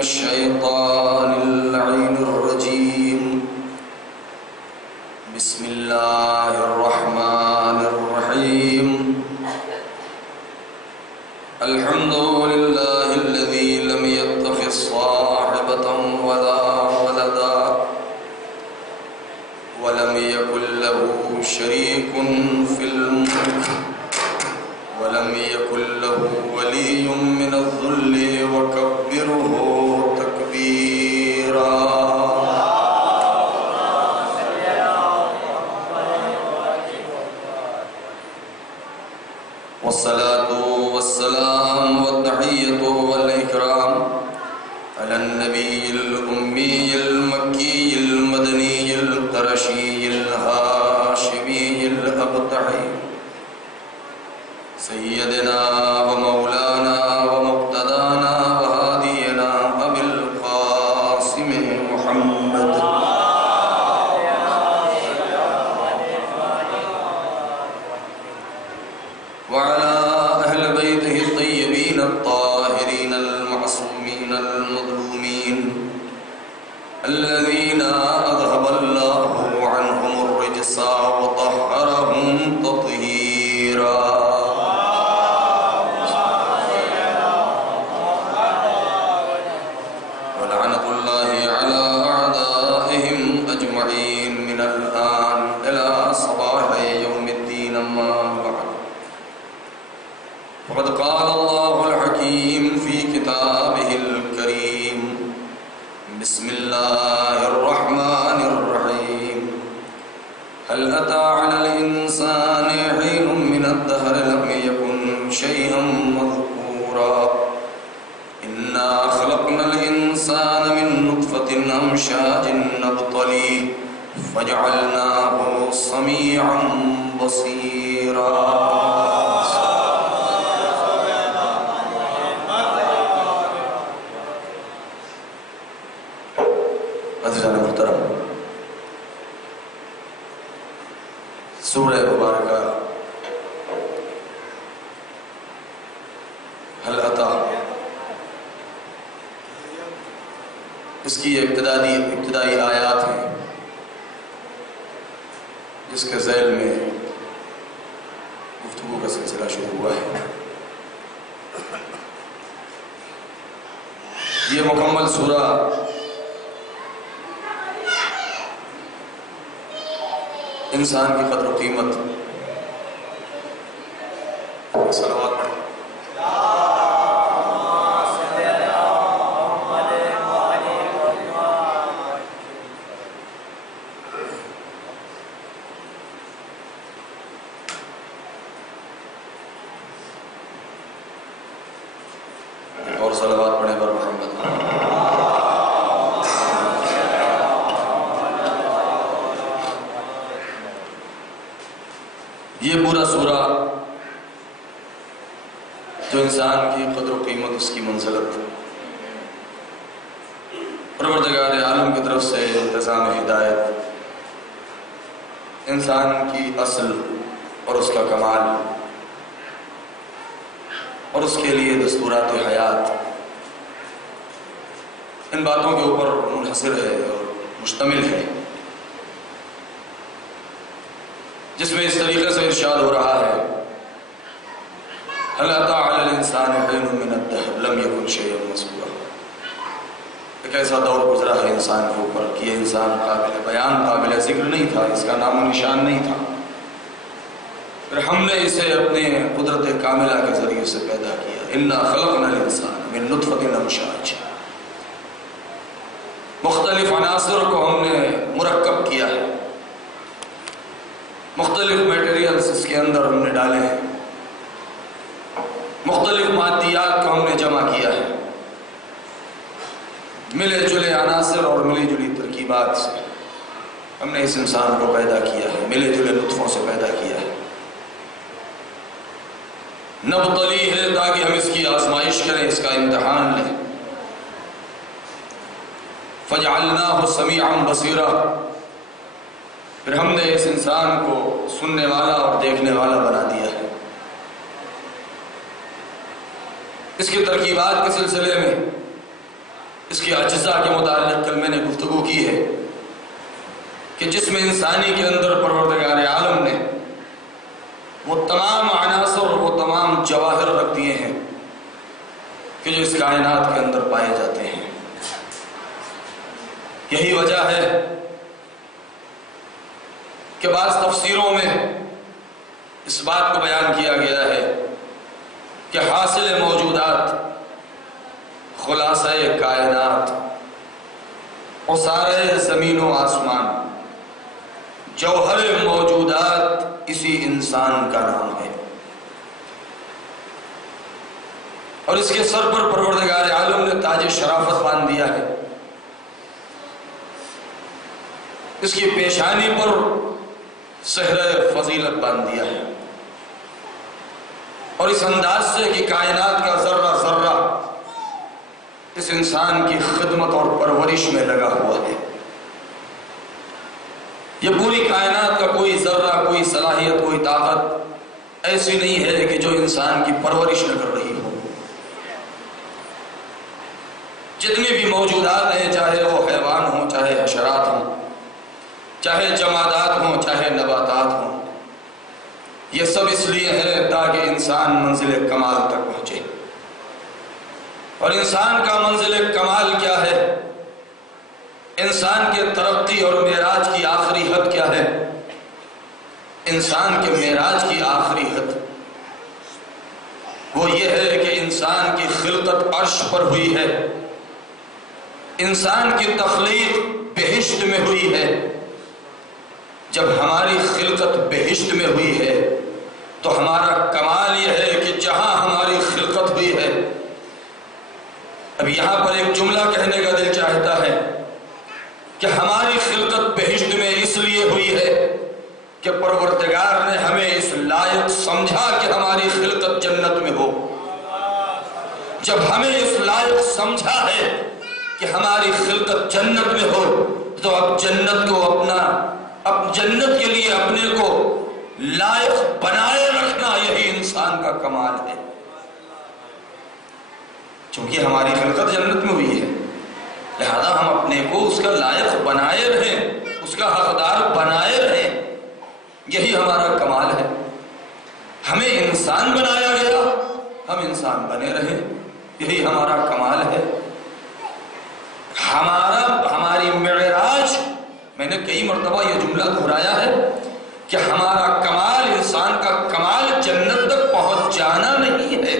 الشيطان اللعين الرجيم بسم الله الرحمن الرحيم الحمد لله الذي لم يتخذ صاحبة ولا ولدا ولم يكن له شريك في الملك ولم يكن له ولي من الذل وكبره تكبيرا والصلاة والسلام والتحية والإكرام على النبي الأمي المكي المدني القرشي الهاشمي الأبطحي سيدنا ومولانا ومقتدانا وهادينا أبي القاسم محمد وعلى أهل بيته الطيبين الطاهرين المعصومين المظلومين الذين أذهب الله عنهم الرجس وطهرهم تطهيرا ولعنة الله على أعدائهم أجمعين من الآن إلى صباح يوم الدين أما بعد وقد قال الله الحكيم في كتابه الكريم بسم الله الرحمن الرحيم هل أتى على الإنسان حين من الدهر لم يكن شيئا مذكورا إنا خلقنا الإنسان من نطفة أمشاج نبتليه فجعلناه سميعا بصيرا عزیزان محترم، سورہ مبارکہ حل عطا، اس کی ابتدائی آیات ہیں جس کے ذیل میں گفتگو کا سلسلہ شروع ہوا ہے۔ یہ مکمل سورہ انسان کی قدر و قیمت، صلوات پڑھیں۔ اور صلوات پڑھیں پر محمد۔ یہ پورا سورہ جو انسان کی قدر و قیمت، اس کی منزلت، پروردگار عالم کی طرف سے انتظام ہدایت، انسان کی اصل اور اس کا کمال اور اس کے لیے دستورات حیات، ان باتوں کے اوپر منحصر ہے اور مشتمل ہے، جس میں اس طریقے سے ارشاد ہو رہا ہے هل أتى على الإنسان حين من الدهر لم يكن شيئا مذكورا۔ ایک ایسا دور گزرا ہے انسان کے اوپر کہ یہ انسان قابل بیان، قابل ذکر نہیں تھا، اس کا نام و نشان نہیں تھا، پھر ہم نے اسے اپنے قدرت کاملہ کے ذریعے سے پیدا کیا۔ انا خلقنا الانسان من نطفة امشاج، مختلف عناصر کو ہم نے مرکب کیا ہے، مختلف میٹیریلز اس کے اندر ہم نے ڈالے ہیں، مختلف مادیات کو ہم نے جمع کیا ہے، ملے جلے عناصر اور ملی جلی ترکیبات سے ہم نے اس انسان کو پیدا کیا ہے، ملے جلے نطفوں سے پیدا کیا ہے۔ نبتلی ہے تاکہ ہم اس کی آزمائش کریں، اس کا امتحان لیں۔ فجعلناہ سمیعا بصیرا، پھر ہم نے اس انسان کو سننے والا اور دیکھنے والا بنا دیا ہے۔ اس کی ترکیبات کے سلسلے میں اس کے اجزاء کے متعلق کل میں نے گفتگو کی ہے کہ جسم انسانی کے اندر پروردگار عالم نے وہ تمام عناصر اور وہ تمام جواہر رکھ دیے ہیں کہ جو اس کائنات کے اندر پائے جاتے ہیں۔ یہی وجہ ہے کہ بعض تفسیروں میں اس بات کو بیان کیا گیا ہے کہ حاصل موجودات، خلاصہ کائنات اور سارے زمین و آسمان، جوہر موجودات اسی انسان کا نام ہے، اور اس کے سر پر پروردگار عالم نے تاج شرافت باندھ دیا ہے، اس کی پیشانی پر سہرہ فضیلت باندھ دیا ہے، اور اس انداز سے کہ کائنات کا ذرہ ذرہ اس انسان کی خدمت اور پرورش میں لگا ہوا ہے۔ یہ پوری کائنات کا کوئی ذرہ، کوئی صلاحیت، کوئی طاقت ایسی نہیں ہے کہ جو انسان کی پرورش نہ کر رہی ہو۔ جتنی بھی موجودات ہیں، چاہے وہ حیوان ہوں، چاہے حشرات ہوں، چاہے جمادات ہوں، چاہے نباتات ہوں، یہ سب اس لیے ہے تاکہ انسان منزل کمال تک پہنچے۔ اور انسان کا منزل کمال کیا ہے؟ انسان کے ترقی اور معراج کی آخری حد کیا ہے؟ انسان کے معراج کی آخری حد وہ یہ ہے کہ انسان کی خلقت عرش پر ہوئی ہے، انسان کی تخلیق بہشت میں ہوئی ہے۔ جب ہماری خلقت بہشت میں ہوئی ہے تو ہمارا کمال یہ ہے کہ جہاں ہماری خلقت ہوئی ہے، اب یہاں پر ایک جملہ کہنے کا دل چاہتا ہے کہ ہماری خلقت بہشت میں اس لیے ہوئی ہے کہ پروردگار نے ہمیں اس لائق سمجھا کہ ہماری خلقت جنت میں ہو۔ جب ہمیں اس لائق سمجھا ہے کہ ہماری خلقت جنت میں ہو تو اب جنت کو اب جنت کے لیے اپنے کو لائق بنائے رکھنا یہی انسان کا کمال ہے۔ چونکہ ہماری خلقت جنت میں ہوئی ہے، لہذا ہم اپنے کو اس کا لائق بنائے رہیں، اس کا حقدار بنائے رہیں، یہی ہمارا کمال ہے۔ ہمیں انسان بنایا گیا، ہم انسان بنے رہیں، یہی ہمارا کمال ہے۔ ہماری معراج، میں نے کئی مرتبہ یہ جملہ دہرایا ہے کہ ہمارا کمال، انسان کا کمال جنت تک پہنچ جانا نہیں ہے۔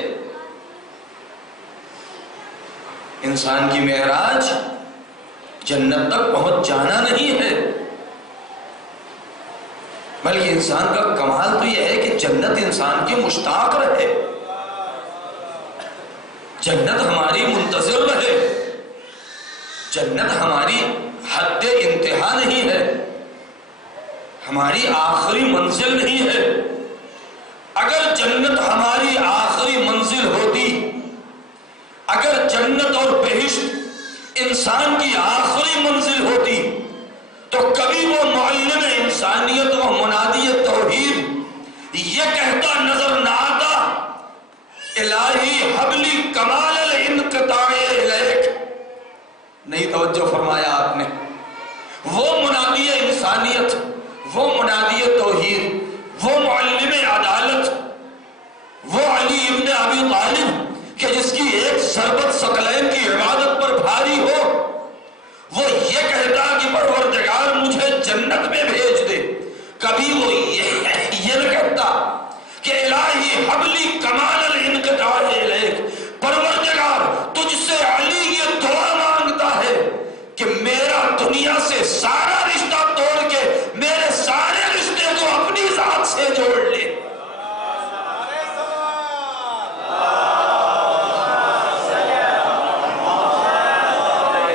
انسان کی معراج جنت تک پہنچ جانا نہیں ہے، بلکہ انسان کا کمال تو یہ ہے کہ جنت انسان کی مشتاق رہے، جنت ہماری منتظر رہے، جنت ہماری حد انتہا نہیں ہے، ہماری آخری منزل نہیں ہے۔ اگر جنت ہماری آخری منزل ہوتی، اگر جنت اور بہشت انسان کی آخری منزل ہوتی تو کبھی وہ معلم انسانیت و منادی توحید یہ کہتا نظر نہ آتا، الہی حبلی کمال الانقطاع الیک۔ نہیں توجہ فرمایا آپ نے۔ وہ منادی انسانیت، وہ منادی توحید، وہ معلم عدالت، وہ علی ابن ابی طالب کہ جس کی ایک ضربت ثقلین کی عبادت پر بھاری ہو، وہ یہ کہتا کہ پروردگار مجھے جنت میں بھیج دے، کبھی وہ یہ نہ کہتا کہ الہی حبلی کمال الانقطاع الیک، پروردگار تجھ سے علی یہ دعا مانگتا ہے کہ میرا دنیا سے سارا رشتہ توڑ کے میرے سارے رشتے کو اپنی ذات سے جوڑ لے۔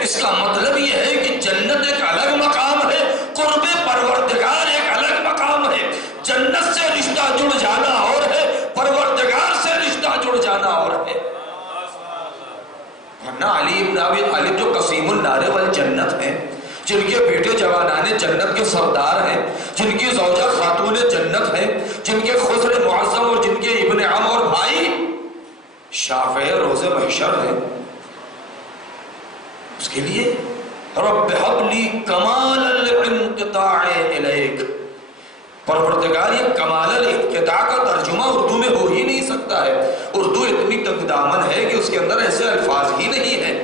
اس کا مطلب یہ ہے کہ جنت ایک الگ مقام ہے، قرب پروردگار ایک الگ مقام ہے۔ جنت سے رشتہ جڑ جانا اور ہے، پروردگار سے رشتہ جڑ جانا اور ہے۔ ورنہ علی ابن ابی طالب جو قسیم النار والجنت ہیں، جن کے بیٹے جوانان جنت کے سردار ہیں، جن کی زوجہ خاتون جنت ہیں، جن کے خضر معظم اور جن کے ابن عم اور بھائی شافع روز محشر ہیں، کے لیے رب ہب لی کمال الانقطاع الیک، پروردگار یہ کمال الانقطاع کا ترجمہ اردو میں ہو ہی نہیں سکتا ہے. اردو اتنی تنگ دامن ہے کہ اس کے اندر ایسے الفاظ ہی نہیں ہیں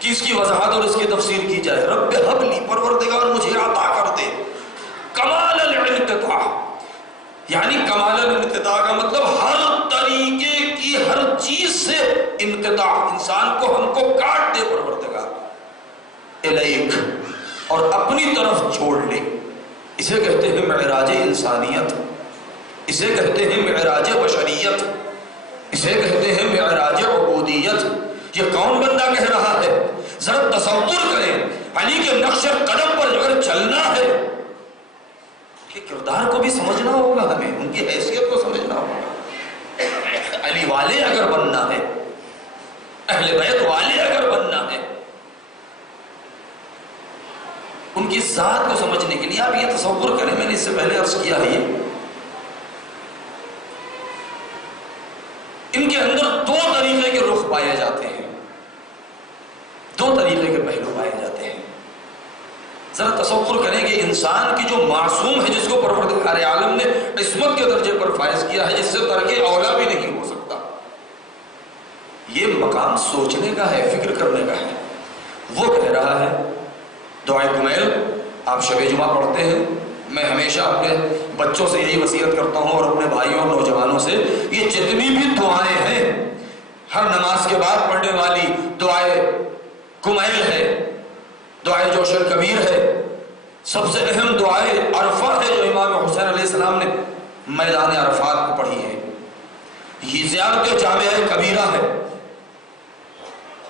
کہ اس کی وضاحت اور اس کی تفسیر کی جائے. رب ہب لی، پروردگار مجھے عطا کر دے کمال الانقطاع، یعنی کمال الانقطاع کا مطلب ہر طریقے کی ہر چیز سے انقطاع، انسان کو ہم کو کاٹ دے پروردگار الیک، اور اپنی طرف چھوڑ لے. اسے کہتے ہیں معراج انسانیت، اسے کہتے ہیں معراج بشریت، اسے کہتے ہیں معراج عبودیت. یہ کون بندہ کہہ رہا ہے؟ ذرا تصور کریں، علی کے نقش قدم پر اگر چلنا ہے، کہ کردار کو بھی سمجھنا ہوگا، ہمیں ان کی حیثیت کو سمجھنا ہوگا. علی والے اگر بننا ہے، اہل بیت والے اگر بننا ہے، ان کی ذات کو سمجھنے کے لیے آپ یہ تصور کریں، میں نے اس سے پہلے عرض کیا ہے، ان کے اندر دو طریقے کے رخ پائے جاتے ہیں، دو طریقے کے پہلو پائے جاتے ہیں. ذرا تصور کریں کہ انسان کی جو معصوم ہے، جس کو پروردگار عالم نے عصمت کے درجے پر فائز کیا ہے، جس سے ترک اولا بھی نہیں ہو سکتا، یہ مقام سوچنے کا ہے، فکر کرنے کا ہے. وہ کہہ رہا ہے دعائے کمیل، آپ شب جمعہ پڑھتے ہیں، میں ہمیشہ اپنے بچوں سے یہی وصیت کرتا ہوں اور اپنے بھائیوں اور نوجوانوں سے، یہ جتنی بھی دعائیں ہیں ہر نماز کے بعد پڑھنے والی، دعائے کمیل ہے، دعائے جوش الکبیر ہے، سب سے اہم دعائے عرفہ ہے جو امام حسین علیہ السلام نے میدان عرفات کو پڑھی ہے، یہ زیارت جامعہ کبیرہ ہے.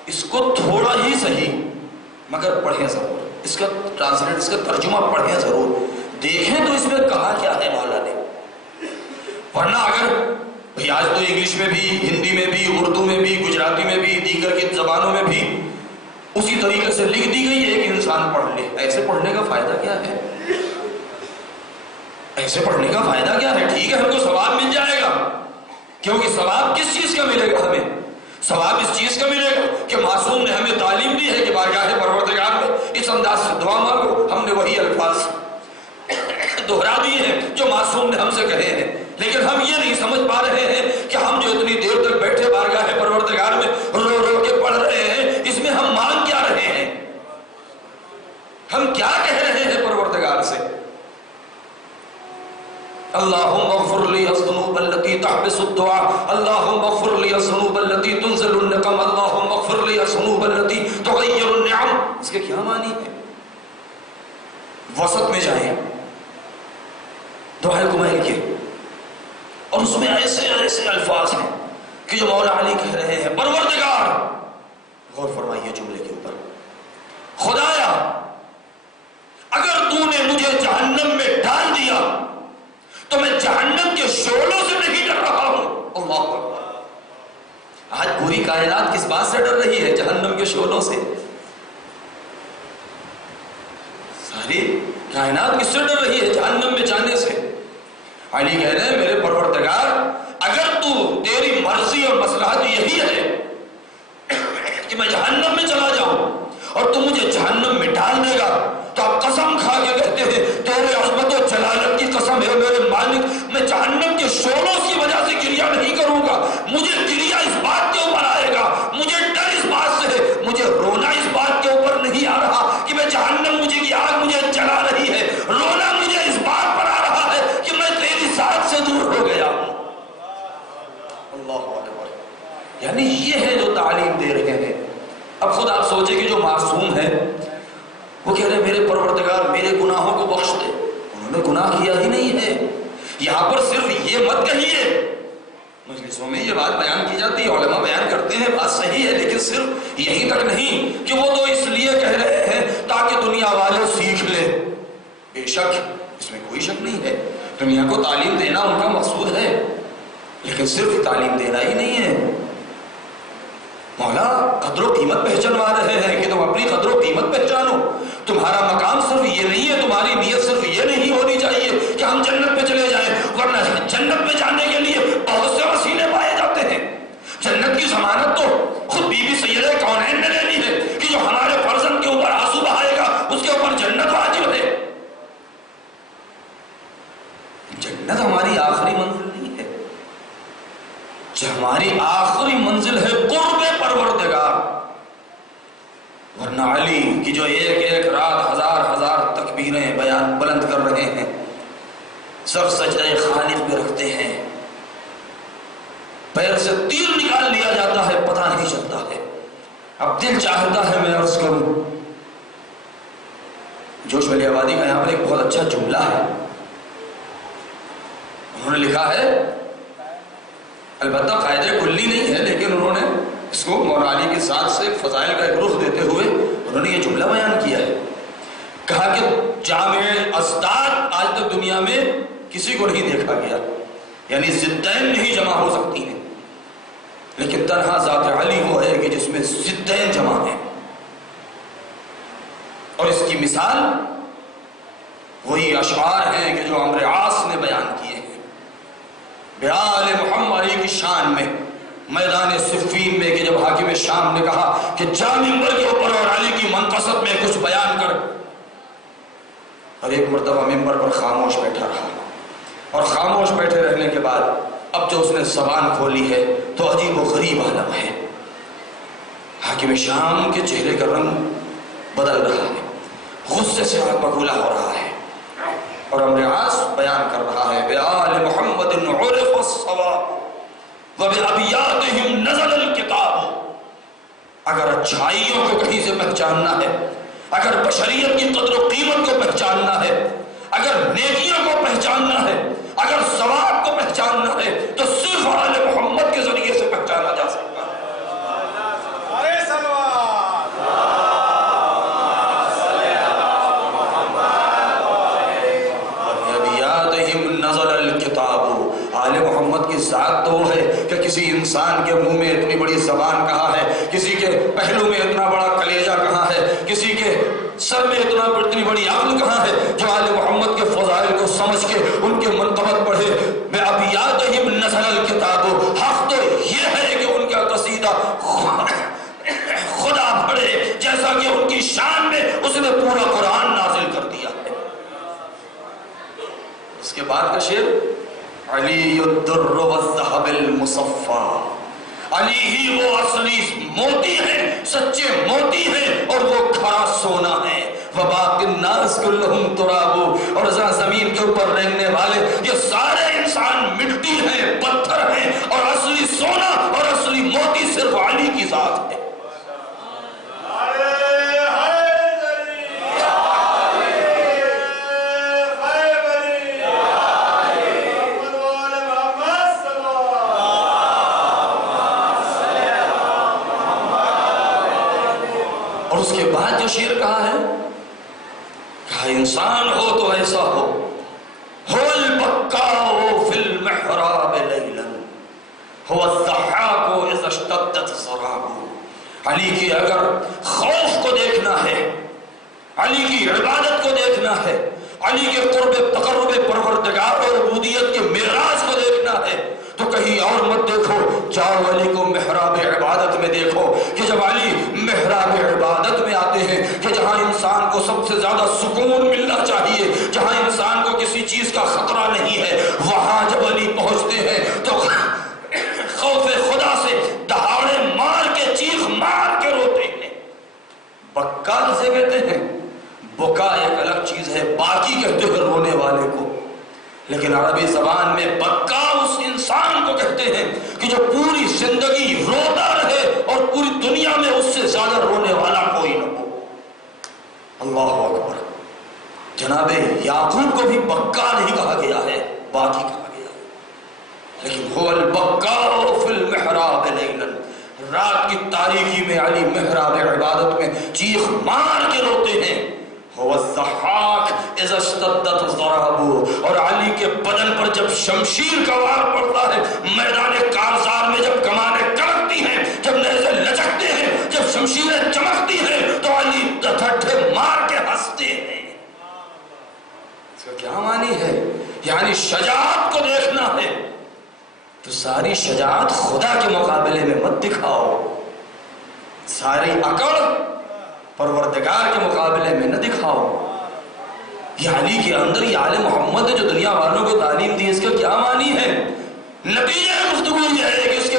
اس کو تھوڑا ہی صحیح مگر پڑھیں ضرور، اس کا ٹرانسلیٹ، اس کا ترجمہ پڑھیں ضرور، دیکھیں تو اس میں کہا کیا ہے مولا نے. ورنہ اگر آج تو انگلش میں بھی، ہندی میں بھی، اردو میں بھی، گجراتی میں بھی، دیگر کی زبانوں میں بھی اسی طریقے سے لکھ دی گئی ہے کہ انسان پڑھ لے. ایسے پڑھنے کا فائدہ کیا ہے؟ ایسے پڑھنے کا فائدہ کیا ہے؟ ٹھیک ہے ہم کو ثواب مل جائے گا، کیونکہ ثواب کس چیز کا ملے گا؟ ہمیں ثواب اس چیز کا ملے گا کہ معصوم نے ہمیں تعلیم دی ہے کہ بارگاہ پروردگار میں اس انداز سے دعا مانگو. ہم نے وہی الفاظ دہرا دیے ہیں جو معصوم نے ہم سے کہے ہیں، لیکن ہم یہ نہیں سمجھ پا رہے ہیں کہ ہم جو اتنی دیر تک بیٹھے بارگاہ پروردگار میں رو رو کے پڑھ رہے ہیں، اس میں ہم مانگ کیا رہے ہیں، ہم کیا کہہ رہے ہیں پروردگار سے؟ اللهم اغفر لي الذنوب التي تحبس الدعاء، اللهم اغفر لي الذنوب التي تنزل النقم، اللهم اغفر لي الذنوب التي تغير النعم. اس کے کیا معنی ہے؟ وسط میں جائیں دعائے کمیل کے، اور اس میں ایسے ایسے الفاظ ہیں کہ جو مولا علی کہہ رہے ہیں، پروردگار، غور فرمائیے جملے کے اوپر، خدایا اگر تو نے مجھے جہنم میں ڈال دیا تو میں جہنم کے شعلوں سے نہیں ڈر رہا ہوں. اللہ اکبر. آج پوری کائنات کس بات سے ڈر رہی ہے؟ جہنم کے شعلوں سے. ساری کائنات کس سے ڈر رہی ہے؟ جہنم میں جانے سے. علی کہہ رہے ہیں میرے پروردگار اگر تو تیری مرضی اور مصلحت یہی ہے کہ میں جہنم میں چلا جاؤں اور تو مجھے جہنم میں ڈال دے گا، تو آپ قسم کھا کے کہتے ہیں تیرے عظمت و جلالت کی قسم ہے میرے مالک، میں جہنم کے شعلوں کی وجہ سے گریہ نہیں کروں گا. مجھے گریہ اس بات کے اوپر آئے گا، مجھے ڈر اس بات سے ہے، مجھے رونا اس بات کے اوپر نہیں آ رہا کہ میں جہنم مجھے کی آگ مجھے جلا رہی ہے، رونا مجھے اس بات پر آ رہا ہے کہ میں تیری ذات سے دور ہو گیا ہوں. اللہ اکبر. یعنی یہ ہے جو تعلیم دے رہے ہیں. اب خود آپ سوچیں کہ جو معصوم ہے وہ کہہ رہے ہیں میرے پروردگار میرے گناہوں کو بخش دے. انہوں نے گناہ کیا ہی نہیں ہے. یہاں پر صرف یہ مت کہیے، مجلسوں میں یہ بات بیان کی جاتی ہے، علماء بیان کرتے ہیں، بات صحیح ہے، لیکن صرف یہیں تک نہیں کہ وہ تو اس لیے کہہ رہے ہیں تاکہ دنیا والے سیکھ لیں. بے شک اس میں کوئی شک نہیں ہے، دنیا کو تعلیم دینا ان کا مقصود ہے، لیکن صرف تعلیم دینا ہی نہیں ہے. مولا قدر و قیمت پہچانوا رہے ہیں کہ تم اپنی قدر و قیمت پہچانو. تمہارا مقام صرف یہ نہیں ہے، تمہاری نیت صرف یہ نہیں ہونی چاہیے کہ ہم جنت پہ چلے جائیں، ورنہ جنت پہ جانے کے لیے بہت سے وسیلے پائے جاتے ہیں. جنت کی ضمانت تو خود بی بی سیدہ کونین نے لینی ہے کہ کہ ہماری آخری منزل ہے قرب پروردگار، ورنہ علی کی جو ایک ایک رات ہزار ہزار تکبیریں بیان بلند کر رہے ہیں، سب سجدہ خالق میں رکھتے ہیں، پیر سے تیر نکال لیا جاتا ہے پتہ نہیں چلتا ہے۔ اب دل چاہتا ہے میں عرض کروں، جوش ولی آبادی کا یہاں پر ایک بہت اچھا جملہ ہے، انہوں نے لکھا ہے، البتہ قاعدہ کلی نہیں ہے لیکن انہوں نے اس کو مولانا علی کے ساتھ سے فضائل کا ایک رخ دیتے ہوئے انہوں نے یہ جملہ بیان کیا ہے، کہا کہ جامع ازداد آج تک دنیا میں کسی کو نہیں دیکھا گیا، یعنی ضدین نہیں جمع ہو سکتی ہیں، لیکن تنہا ذات علی وہ ہے کہ جس میں ضدین جمع ہیں، اور اس کی مثال وہی اشعار ہیں کہ جو عمرو عاص نے بیان کیے ہیں، بآل محمد علی کی شان میں میدان صفین میں، کہ جب حاکم شام نے کہا کہ جا منبر کے اوپر اور علی کی منقصب میں کچھ بیان کر، اور ایک مرتبہ منبر پر خاموش بیٹھا رہا، اور خاموش بیٹھے رہنے کے بعد اب جو اس نے زبان کھولی ہے تو عجیب و غریب عالم ہے، حاکم شام کے چہرے کا رنگ بدل رہا ہے، غصے سے آگ بگولا ہو رہا ہے، اور عمرو عاص بیان کر رہا ہے، بآل محمد عرف الصواب وبأبیاتہم نزل الکتاب۔ اگر اچھائیوں کو کہیں سے پہچاننا ہے، اگر بشریت کی قدر و قیمت کو پہچاننا ہے، اگر نیکیوں کو پہچاننا ہے، اگر ثواب کو پہچاننا ہے تو صرف آل محمد کے ذریعے سے پہچانا جا سکتا ہے۔ آل محمد کی ذات تو وہ ہے کہ کسی انسان کے منہ میں اتنی بڑی زبان کہاں ہے، کسی کے پہلو میں اتنا بڑا کلیجہ کہاں ہے، کسی کے سر میں اتنی بڑی عقل کہاں ہے جو آل محمد کے فضائل کو سمجھ کے ان کے منقبت پڑھے۔ میں ابیاتہم نزل الکتاب، حق تو یہ ہے کہ ان کا قصیدہ خدا پڑھے جیسا کہ ان کی شان میں اس نے پورا قرآن نازل کر دیا ہے۔ اس کے بعد کا شعر، علی الدر والذہب المصفى، علی ہی وہ اصلی موتی ہے، سچے موتی ہے، اور وہ کھرا سونا ہے، وباقی الناس کلہم تراب، اور زمین کے اوپر رہنے والے یہ سارے انسان مٹی ہیں، پتھر ہیں، اور اصلی سونا اور اصلی موتی صرف علی کی ذات ہے۔ اس کے بعد جو شعر کہا ہے، کہا انسان ہو تو ایسا ہو، هو البکاء فی المحراب لیلا، هو الضحاک اذا اشتدت ضراب۔ علی کی اگر خوف کو دیکھنا ہے، علی کی عبادت کو دیکھنا ہے، علی کے قرب تقرب پروردگار اور عبودیت کے معراج کو دیکھنا ہے تو کہیں اور مت دیکھو، جاؤ علی کو محراب عبادت میں دیکھو، کہ جب علی محراب عبادت میں آتے ہیں کہ جہاں انسان کو سب سے زیادہ سکون ملنا چاہیے، جہاں انسان کو کسی چیز کا خطرہ نہیں ہے، وہاں جب علی پہنچتے ہیں تو خوف خدا سے دہاڑے مار کے چیخ مار کے روتے ہیں۔ بکا جسے کہتے ہیں، بکا ایک الگ چیز ہے، باقی کہتے ہیں رونے والے کو، لیکن عربی زبان میں بکا اس انسان کو کہتے ہیں کہ جو پوری زندگی روتا رہے اور پوری دنیا میں اس سے زیادہ رونے والا کوئی نہ ہو۔ اللہ اکبر۔ جناب یعقوب کو بھی بکا نہیں کہا گیا ہے، باقی کہا گیا ہے، لیکن هو البکاء فی المحراب لیلا، رات کی تاریکی میں علی محراب عبادت میں چیخ مار کے روتے ہیں۔ هو الضحاک اذا اشتدت ضربه، اور علی کے بدن پر جب شمشیر کا وار پڑتا ہے، میدان کارزار میں جب کمانیں کڑکتی ہیں، جب نیزے لچکتے ہیں، جب شمشیریں چمکتی ہیں تو علی ٹھٹھے مار کے ہنستے ہیں۔ اس کا کیا معنی ہے؟ یعنی شجاعت کو دیکھنا ہے تو ساری شجاعت خدا کے مقابلے میں مت دکھاؤ، ساری عقل پروردگار کے مقابلے میں نہ دکھاؤ۔ یہ علی کے اندر یہ آل محمد ہے جو دنیا والوں کو تعلیم دی، اس کا کیا معنی ہے؟ نتیجہ گفتگو یہ ہے کہ اس کے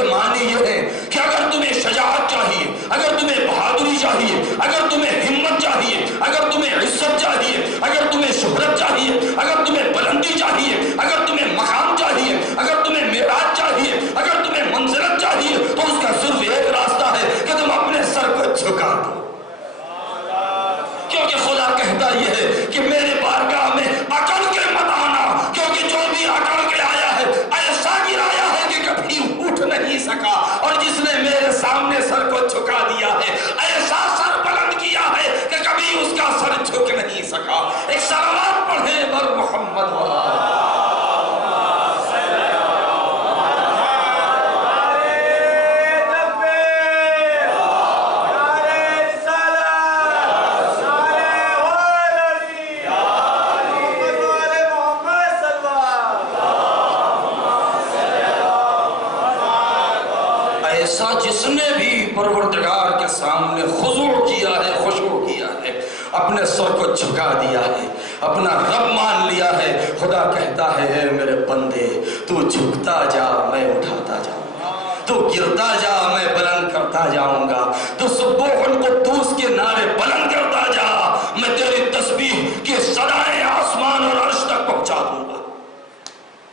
ایسا جس نے بھی پروردگار کے سامنے خضوع کیا ہے، خشوع کیا ہے، اپنے سر کو جھکا دیا ہے، اپنا رب مان لیا ہے، خدا کہتا ہے اے میرے بندے تو جھکتا جا میں اٹھاتا جاؤں گا، تو گرتا جا میں بلند کرتا جاؤں گا، تو سبوح القدوس کے نعرے بلند کرتا جا میں تیری تسبیح کی صدائیں آسمان اور عرش تک پہنچا دوں گا۔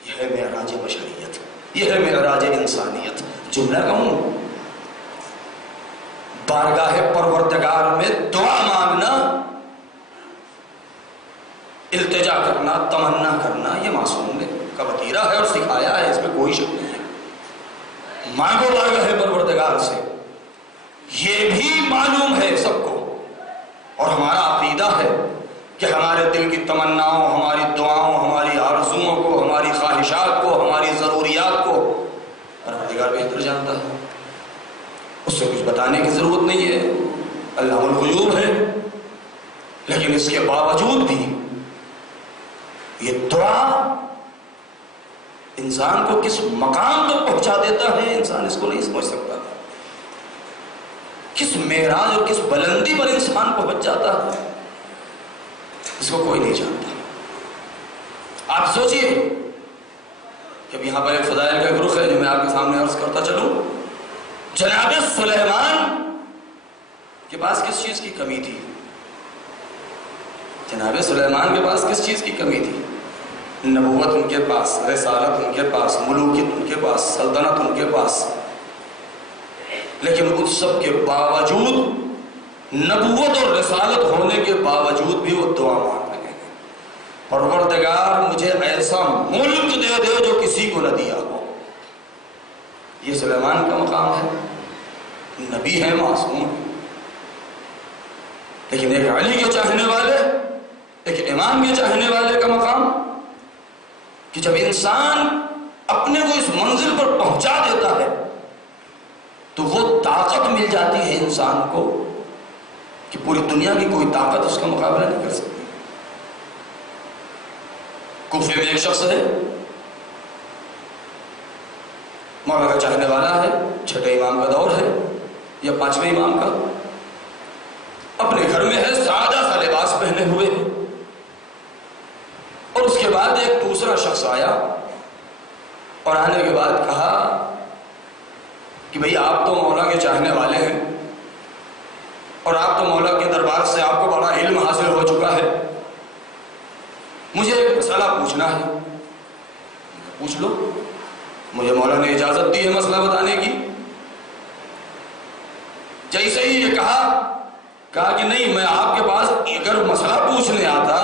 یہ ہے معراج بشریت، یہ ہے معراج انسانیت۔ جملہ کہوں، بارگاہ پروردگار میں دعا مانگنا، التجا کرنا، تمنا کرنا، یہ معصوم نے کا وتیرہ ہے اور سکھایا ہے، اس میں کوئی شک نہیں ہے۔ مانگو بارگاہ پروردگار سے، یہ بھی معلوم ہے سب کو، اور ہمارا عقیدہ ہے کہ ہمارے دل کی تمناؤں، ہماری دعاؤں، ہماری آرزوؤں کو، ہماری خواہشات کو، ہماری ضروریات کو پروردگار بہتر جانتا ہے، اس سے کچھ بتانے کی ضرورت نہیں ہے، اللہ الغیوب ہے۔ لیکن اس کے باوجود بھی یہ دعا انسان کو کس مقام تک پہنچا دیتا ہے، انسان اس کو نہیں سمجھ سکتا، کس معراج اور کس بلندی پر انسان پہنچ جاتا ہے، اس کو کوئی نہیں جانتا۔ آپ سوچئے کہ یہاں پر ایک فضائل کا گروہ ہے جو میں آپ کے سامنے عرض کرتا چلوں۔ جناب سلیمان کے پاس کس چیز کی کمی تھی؟ جناب سلیمان کے پاس کس چیز کی کمی تھی؟ نبوت ان کے پاس، رسالت ان کے پاس، ملوکیت ان کے پاس، سلطنت ان کے پاس، لیکن ان سب کے باوجود، نبوت اور رسالت ہونے کے باوجود بھی وہ دعا مانگ رہے ہیں، پروردگار مجھے ایسا ملک دے دے جو کسی کو نہ دیا ہو۔ یہ سلیمان کا مقام ہے، نبی ہے، معصوم ہے، لیکن ایک علی کے چاہنے والے، ایک امام کے چاہنے والے کا مقام کہ جب انسان اپنے کو اس منزل پر پہنچا دیتا ہے تو وہ طاقت مل جاتی ہے انسان کو کہ پوری دنیا کی کوئی طاقت اس کا مقابلہ نہیں کر سکتی۔ کوفے میں ایک شخص ہے، مولا کا چاہنے والا ہے، چھٹے امام کا دور ہے یا پانچویں امام کا، اپنے گھر میں ہے، سادہ سا لباس پہنے ہوئے ہیں، اور اس کے بعد ایک دوسرا شخص آیا اور آنے کے بعد کہا کہ بھئی آپ تو مولا کے چاہنے والے ہیں اور آپ تو مولا کے دربار سے آپ کو بڑا علم حاصل ہو چکا ہے، مجھے ایک مسئلہ پوچھنا ہے۔ پوچھ لو، مجھے مولا نے اجازت دی ہے مسئلہ بتانے کی۔ جیسے ہی یہ کہا کہ نہیں، میں آپ کے پاس اگر مسئلہ پوچھنے آتا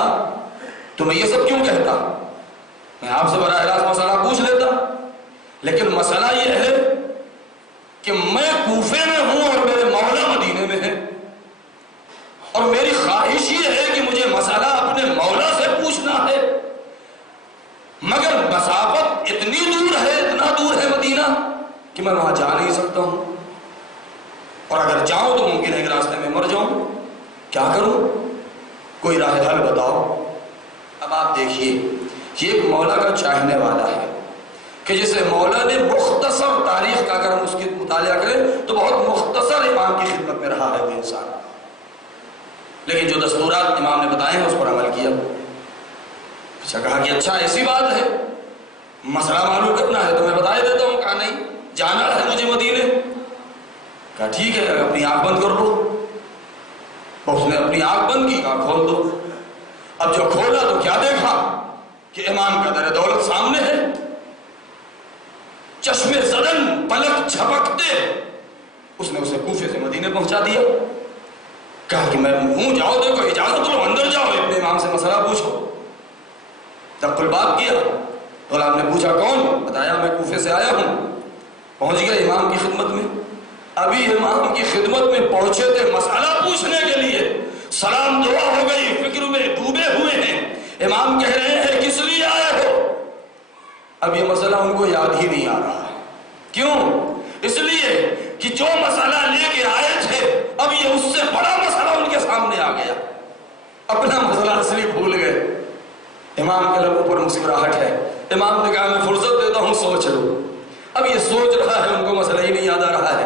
تو میں یہ سب کیوں کہتا، میں آپ سے براہ راست مسئلہ پوچھ لیتا، لیکن مسئلہ یہ ہے کہ میں کوفے میں ہوں اور میرے مولا مدینے میں ہیں، اور میری خواہش یہ ہے کہ مجھے مسئلہ اپنے مولا سے پوچھنا ہے، مگر مسافت اتنی دور ہے، اتنا دور ہے مدینہ کہ میں وہاں جا نہیں سکتا ہوں، اور اگر جاؤں تو ممکن ہے کہ راستے میں مر جاؤں، کیا کروں؟ کوئی راہ حل بتاؤ۔ اب آپ دیکھیے، یہ ایک مولا کا چاہنے والا ہے کہ جسے مولا نے مختصر تاریخ کا اگر ہم اس کی مطالعہ کریں تو بہت مختصر امام کی خدمت میں رہا ہے وہ انسان، لیکن جو دستورات امام نے بتائے ہیں اس پر عمل کیا۔ اچھا، کہا کہ اچھا ایسی بات ہے، مسئلہ معلوم کرنا ہے تو میں بتا دیتا ہوں۔ کہا نہیں، جانا ہے مجھے مدینے۔ کہا ٹھیک ہے، اپنی آنکھ بند کر لو۔ اس نے اپنی آنکھ بند کی، کہا کھول دو۔ اب جو کھولا تو کیا دیکھا کہ امام کا در دولت سامنے ہے، چشمے زدن پلک جھپکتے اس نے اسے کوفے سے مدینے پہنچا دیا۔ کہا کہ میں ہوں، جاؤ، دیکھو اجازت لو، اندر جاؤ، اپنے امام سے مسئلہ پوچھو۔ تب کل بات کیا تو آپ نے پوچھا کون؟ بتایا میں کوفے سے آیا ہوں۔ پہنچ گیا امام کی خدمت میں، ابھی امام کی خدمت میں پہنچے تھے مسئلہ پوچھنے کے لیے، سلام دعا ہو گئی، فکر میں ڈوبے ہوئے ہیں، امام کہہ رہے ہیں کس لیے آئے ہو؟ اب یہ مسئلہ ان کو یاد ہی نہیں آ رہا ہے۔ کیوں؟ اس لیے کہ جو مسئلہ لے کے آئے تھے اب یہ اس سے بڑا مسئلہ ان کے سامنے آ گیا، اپنا مسئلہ اصلی بھول گئے۔ امام کے لبوں پر مسکراہٹ ہے۔ امام نے کہا میں فرصت دیتا ہوں، سوچ لو۔ اب یہ سوچ رہا ہے، ان کو مسئلہ ہی نہیں یاد آ رہا ہے۔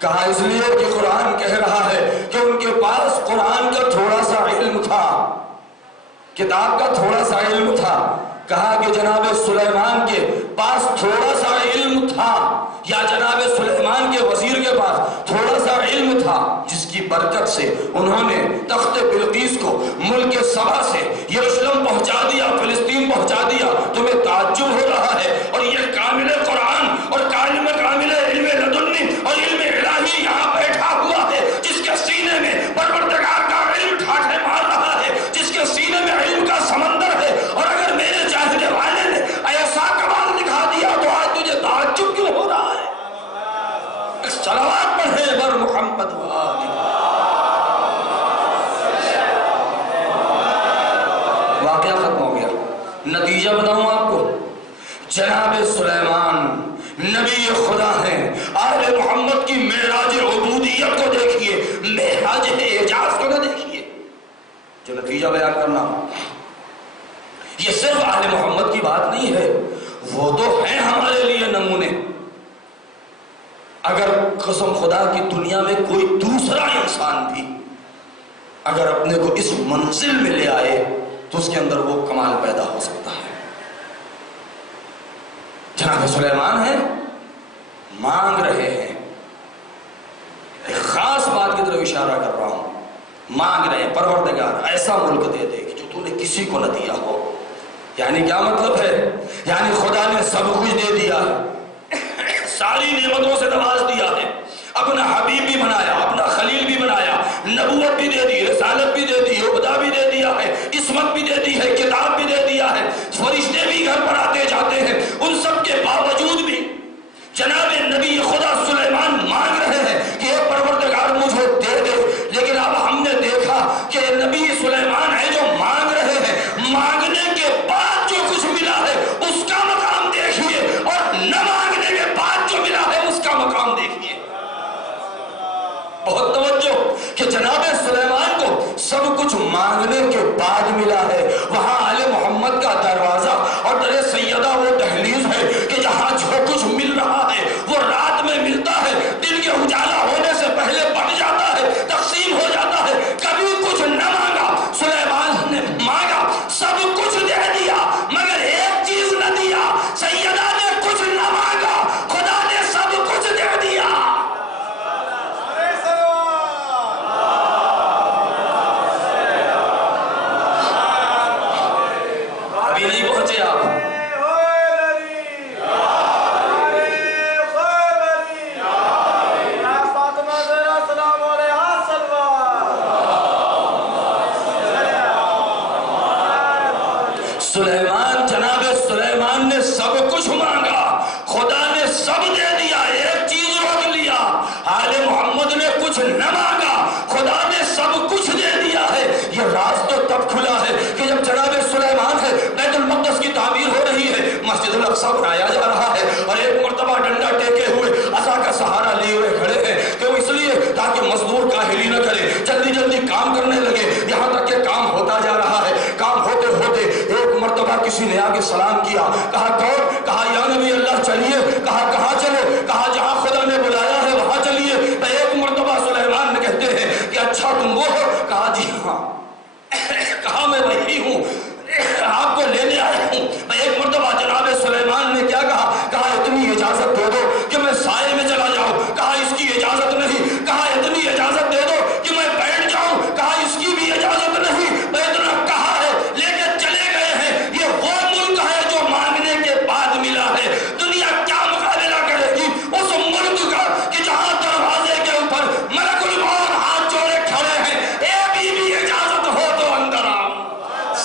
کہا اس لیے کہ قرآن کہہ رہا ہے کہ ان کے پاس قرآن کا تھوڑا سا علم تھا، کتاب کا تھوڑا سا علم تھا۔ کہا کہ جناب سلیمان کے پاس تھوڑا سا علم تھا، یا جناب سلیمان کے وزیر کے پاس تھوڑا سا علم تھا، جس کی برکت سے انہوں نے تخت بلقیس کو ملک سبا سے یروشلم پہنچا دیا، فلسطین پہنچا دیا۔ تمہیں تعجب ہو رہا ہے، اور یہ کامل قرآن اور کامل علم لدنی اور علم الہی یہاں بیٹھا ہوا ہے، جس کے سینے میں پروردگار کا علم ٹھاٹھے مار رہا ہے، جس کے سینے میں علم کا سمندر ہے۔ اور اگر میرے چاہنے والے نے ایسا کمال دکھا دیا تو آج تجھے تعجب کیوں ہو رہا ہے؟ صلوات پڑھے بر محمد وآلہ۔ واقعہ ختم ہو گیا۔ نتیجہ بتاؤں آپ کو، جناب سلیمان نبی خدا ہیں۔ آل محمد کی معراج عبودیت کو دیکھیے، معراج اعجاز کو نہ دیکھیے۔ جو نتیجہ بیان کرنا، یہ صرف آل محمد کی بات نہیں ہے، وہ تو ہیں ہمارے لیے نمونے۔ اگر قسم خدا کی دنیا میں کوئی دوسرا انسان بھی اگر اپنے کو اس منزل میں لے آئے تو اس کے اندر وہ کمال پیدا ہو سکتا ہے۔ جناب سلیمان ہیں، مانگ رہے ہیں، ایک خاص بات کی طرف اشارہ کر رہا ہوں، مانگ رہے ہیں پروردگار ایسا ملک دے دے جو تو نے کسی کو نہ دیا ہو۔ یعنی کیا مطلب ہے؟ یعنی خدا نے سب کچھ دے دیا ہے، ساری نعمتوں سے نواز دیا ہے، اپنا حبیب بھی بنایا، اپنا خلیل بھی بنایا، نبوت بھی دے دی، رسالت بھی دے دی، عہدہ بھی دے دیا ہے، عصمت بھی دے دی ہے، کتاب بھی دے دیا ہے، فرشتے بھی گھر پر آتے جاتے ہیں۔ ان سب کے باوجود بھی جناب نبی خدا سلیمان مانگ رہے ہیں کہ اے پروردگار مجھے دے دے۔ لیکن اب ہم نے دیکھا کہ نبی سلیمان ہے جو مانگ رہے ہیں، مانگنے کے بعد جو کچھ ملا ہے اس کا مقام دیکھیے، اور نہ مانگنے کے بعد جو ملا ہے اس کا مقام دیکھیے۔ بہت توجہ کہ جناب سلیمان کو سب کچھ مانگنے کے بعد ملا ہے۔ وہاں آل محمد کا دروازہ اور در سیدہ وہ دہلیز ہے کہ جہاں جو کچھ مل رہا ہے وہ رات میں ملتا ہے، دن کے اجالا ہونے سے پہلے بڑھ جاتا ہے، تقسیم ہو جاتا ہے۔ کبھی کچھ نہ مانگا، سلیمان نے مانگا، سب کچھ دے دیا، مگر ایک چیز نہ دیا۔ سیدہ نے کچھ نہ مانگا، خدا نے سب کچھ دے دیا۔ ابھی نہیں پہنچے آپ؟ سلیمان، جناب سلیمان نے سب کچھ مانگا، خدا نے سب دے دیا، ایک چیز روک لیا۔ آل محمد نے کچھ نہ مانگا، خدا نے سب کچھ دے دیا ہے۔ یہ راز تو تب کھلا ہے کہ جب جناب سلیمان ہے، بیت المقدس کی تعمیر ہو رہی ہے، مسجد الاقصی بنایا جا رہا ہے، اور ایک مرتبہ ڈنڈا ٹیکے ہوئے عصا کا سہارا لیے ہوئے کھڑے ہیں کہ وہ اس لیے تاکہ مزدور کاہلی نہ کرے، جلدی جلدی کام کرنے لگے، یہاں تک کہ کام ہوتا جا رہا ہے۔ کام ہوتے ہوتے ایک مرتبہ کسی نے آگے سلام کیا، کہا کون؟ کہا یا نبی اللہ چلیے۔ کہا کہاں چلے؟ کہا جہاں خدا نے بلایا ہے وہاں چلیے۔ ایک مرتبہ سلیمان نے کہتے ہیں کہ اچھا تم وہ ہو؟ کہا جی ہاں۔ کہا میں وہی ہوں، آپ کو لینے آیا ہوں۔ ایک مرتبہ جناب سلیمان نے کیا کہا؟ کہا اتنی اجازت دے دو کہ میں سائے میں چلا جاؤں۔ کہا اس کی اجازت نہیں۔ کہا اتنی اجازت دے دو کہ میں بیٹھ جاؤں۔ کہا اس کی بھی اجازت نہیں۔ میں اتنا کہا ہے لے کے چلے گئے ہیں۔ یہ وہ ملک ہے جو مانگنے کے بعد ملا ہے۔ دنیا کیا مقابلہ کرے گی اس ملک کا کہ جہاں دروازے کے اوپر ملک الموت ہاتھ جوڑے کھڑے ہیں، اے بی بی اجازت ہو تو اندر آؤ۔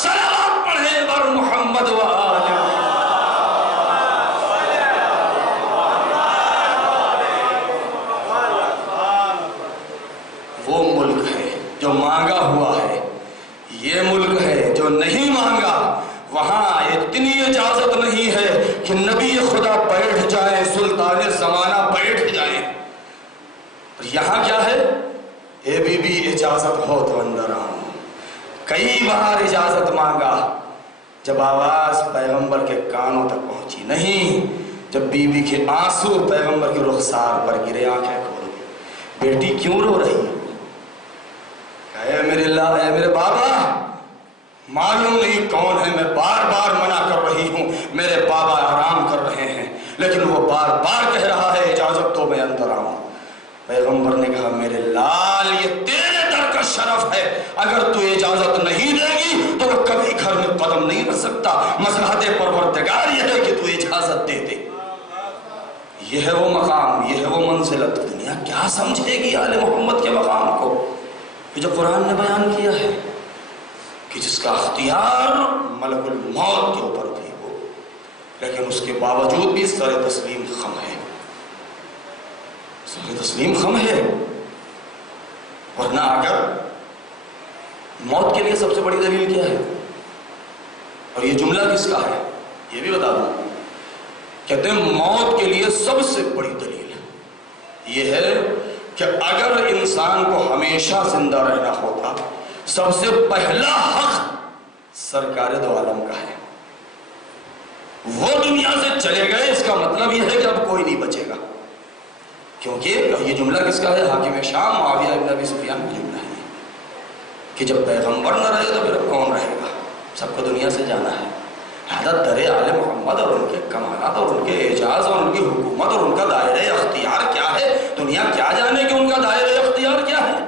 صلوات پڑھے بر محمد وآلہ۔ وہ ملک ہے جو مانگا ہوا ہے، یہ ملک ہے جو نہیں مانگا۔ وہاں اتنی اجازت نہیں ہے کہ نبی خدا بیٹھ جائے، سلطان زمانہ بیٹھ جائے۔ یہاں کیا ہے؟ اے بی بی اجازت ہو تو اندر آؤں۔ کئی بار اجازت مانگا، جب آواز پیغمبر کے کانوں تک پہنچی نہیں، جب بی بی کے آنسو پیغمبر کے رخسار پر گرے، آنکھیں کھول بیٹی کیوں رو رہی ہے؟ اے میرے اللہ، اے میرے بابا، معلوم نہیں کون ہے، میں بار بار منع کر رہی ہوں، میرے بابا آرام کر رہے ہیں، لیکن وہ بار بار کہہ رہا ہے اجازت تو میں اندر آؤں۔ پیغمبر نے کہا میرے لال یہ تیرے در کا شرف ہے، اگر تو اجازت نہیں دے گی تو وہ کبھی گھر میں قدم نہیں رکھ سکتا، مصلحت پروردگار یہ ہے کہ تو اجازت دے دے۔ یہ ہے وہ مقام، یہ ہے وہ منزلت۔ دنیا کیا سمجھے گی آل محمد کے مقام کو کہ جو قرآن نے بیان کیا ہے کہ جس کا اختیار ملک الموت کے اوپر بھی ہو، لیکن اس کے باوجود بھی سر تسلیم خم ہے، سر تسلیم خم ہے۔ ورنہ اگر موت کے لیے سب سے بڑی دلیل کیا ہے، اور یہ جملہ کس کا ہے یہ بھی بتا دوں، کہتے ہیں موت کے لیے سب سے بڑی دلیل یہ ہے کہ اگر انسان کو ہمیشہ زندہ رہنا ہوتا، سب سے پہلا حق سرکار دو عالم کا ہے، وہ دنیا سے چلے گئے، اس کا مطلب یہ ہے کہ اب کوئی نہیں بچے گا، کیونکہ یہ جملہ کس کا ہے؟ حاکم شام معاویہ ابن ابی سفیان کا جملہ ہے کہ جب پیغمبر نہ رہے تو پھر کون رہے گا، سب کو دنیا سے جانا ہے۔ حضرت در آل محمد اور ان کے کمالات اور ان کے اعجاز اور ان کی حکومت اور ان کا دائرہ اختیار کیا ہے، دنیا کیا جانے کہ ان کا دائرہ اختیار کیا ہے۔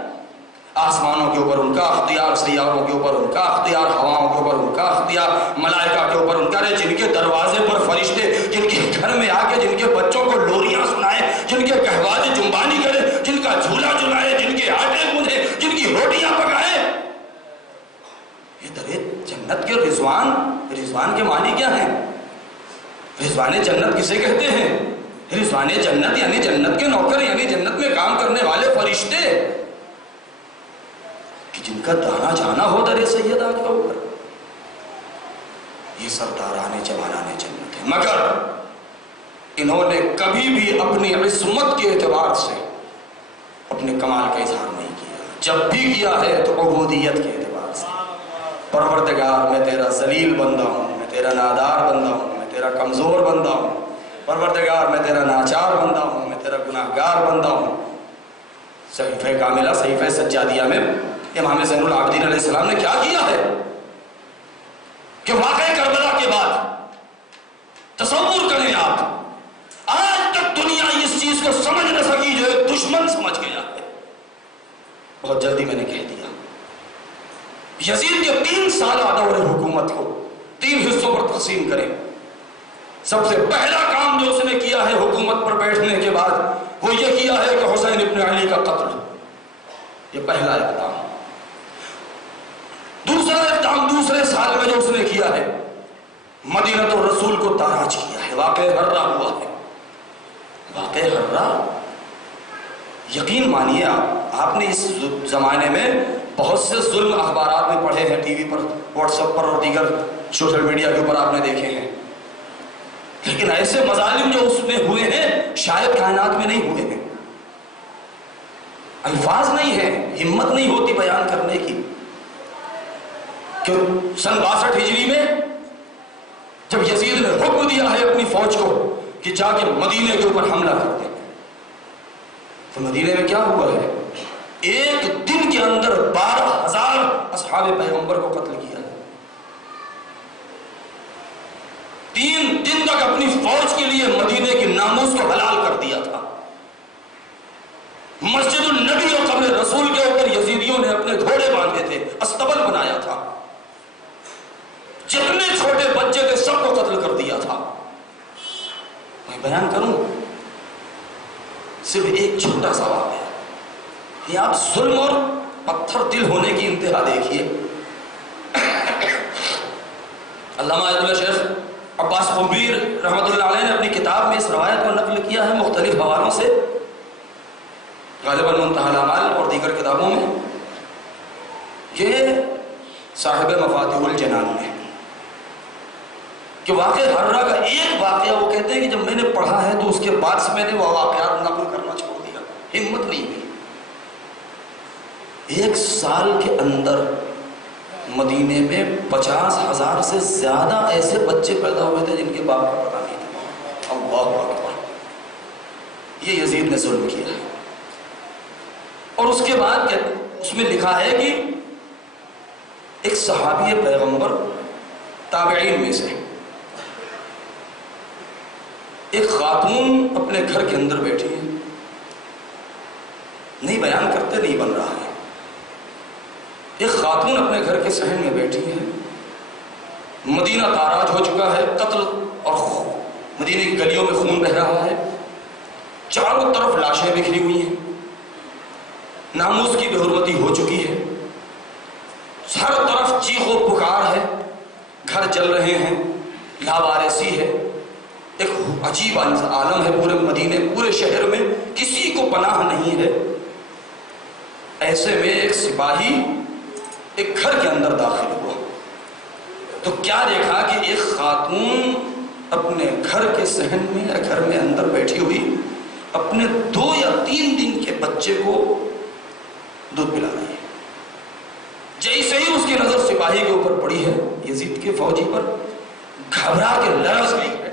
آسمانوں کے اوپر ان کا اختیار، سیاروں کے اوپر ان کا اختیار، ہواؤں کے اوپر ان کا اختیار، ملائکہ کے اوپر ان کا، جن کے دروازے پر فرشتے، جن کے گھر میں آ کے جن کے بچوں کو لوریاں سنائے، جن کے کہواجے جنبانی کرے، جن کا جھولا جھلائے، جن کے آٹے گوندھے، جن کی روٹیاں پکائے۔ یہ درے جنت کے رضوان، رضوان کے معنی کیا ہیں؟ رضوان جنت کسے کہتے ہیں؟ رضوان جنت یعنی جنت کے نوکر، یعنی جنت میں کام کرنے والے فرشتے کہ جن کا دانا جانا ہو در سیدہ کے اوپر۔ یہ سرداران جوانان جنت ہے، مگر انہوں نے کبھی بھی اپنی عصمت کے اعتبار سے اپنے کمال کا اظہار نہیں کیا، جب بھی کیا ہے تو عبودیت کے اعتبار سے۔ پروردگار میں تیرا ذلیل بندہ ہوں، میں تیرا نادار بندہ ہوں، میں تیرا کمزور بندہ ہوں، پروردگار میں تیرا ناچار بندہ ہوں، میں تیرا گناہگار بندہ ہوں۔ صحیفہ کاملہ، صحیفہ سجادیہ میں امام زین العابدین علیہ السلام نے کیا کیا ہے کہ واقعہ کربلا کے بعد تصور کریں آپ، آج تک دنیا اس چیز کو سمجھ نہ سکی جو ایک دشمن سمجھ گیا ہے۔ بہت جلدی میں نے کہہ دیا، یزید کے 3 سالہ دور حکومت کو 3 حصوں پر تقسیم کریں۔ سب سے پہلا کام جو اس نے کیا ہے حکومت پر بیٹھنے کے بعد، وہ یہ کیا ہے کہ حسین ابن علی کا قتل، یہ پہلا اقدام۔ دوسرا اقدام دوسرے سال میں جو اس نے کیا ہے، مدینہ تو رسول کو تاراج کیا ہے، واقعہ حرہ ہوا ہے۔ واقعہ حرہ یقین مانیے آپ نے اس زمانے میں بہت سے ظلم اخبارات میں پڑھے ہیں، ٹی وی پر، واٹس ایپ پر اور دیگر سوشل میڈیا کے اوپر آپ نے دیکھے ہیں، لیکن ایسے مظالم جو اس میں ہوئے ہیں شاید کائنات میں نہیں ہوئے ہیں۔ الفاظ نہیں ہیں، ہمت نہیں ہوتی بیان کرنے کی کہ سن 62 ہجری میں جب یزید نے حکم دیا ہے اپنی فوج کو کہ جا کے مدینے کے اوپر حملہ کر دیں، تو مدینے میں کیا ہوا ہے؟ ایک دن کے اندر 12,000 اصحاب پیغمبر کو قتل کیا ہے۔ 3 دن تک اپنی فوج کے لیے مدینے کے ناموس کو حلال کر دیا تھا۔ مسجد النبی اور قبر رسول کے اوپر یزیدیوں نے اپنے گھوڑے باندھے تھے، استبل بنایا تھا، جتنے چھوٹے بچے تھے سب کو قتل کر دیا تھا۔ میں بیان کروں صرف ایک چھوٹا سا واقعہ، یہ آپ ظلم اور پتھر دل ہونے کی انتہا دیکھیے۔ علامہ آیت اللہ شیخ عباس قمبیر رحمۃ اللہ علیہ نے اپنی کتاب میں اس روایت کو نقل کیا ہے مختلف حوالوں سے، غالباً منتہی الاعمال اور دیگر کتابوں میں، یہ صاحب مفاتیح الجنان میں، کہ واقعہ حرہ کا ایک واقعہ وہ کہتے ہیں کہ جب میں نے پڑھا ہے تو اس کے بعد سے میں نے وہ واقعات نقل کرنا چھوڑ دیا، ہمت نہیں ہوئی۔ 1 سال کے اندر مدینے میں 50,000 سے زیادہ ایسے بچے پیدا ہوئے تھے جن کے باپ کا پتہ نہیں تھا۔ اللہ اکبر، یہ یزید نے ظلم کیا ہے۔ اور اس کے بعد اس میں لکھا ہے کہ ایک صحابی پیغمبر تابعین میں سے ایک خاتون اپنے گھر کے اندر بیٹھی ہے، نہیں بیان کرتے نہیں بن رہا ہے، ایک خاتون اپنے گھر کے صحن میں بیٹھی ہے، مدینہ تاراج ہو چکا ہے، قتل اور مدینہ کی گلیوں میں خون بہہ رہا ہے، چاروں طرف لاشیں بکھری ہوئی ہیں، ناموس کی بے حرمتی ہو چکی ہے، ہر طرف چیخ و پکار ہے، گھر جل رہے ہیں، لاوارثی ہے، ایک عجیب عالم ہے پورے مدینے پورے شہر میں، کسی کو پناہ نہیں ہے۔ ایسے میں ایک سپاہی ایک گھر کے اندر داخل ہوا تو کیا دیکھا کہ ایک خاتون اپنے گھر کے صحن میں یا گھر میں اندر بیٹھی ہوئی اپنے 2 یا 3 دن کے بچے کو دودھ پلا رہی ہے۔ جیسے ہی اس کی نظر سپاہی کے اوپر پڑی ہے، یزید کے فوجی پر، گھبرا کے لرز گئی ہے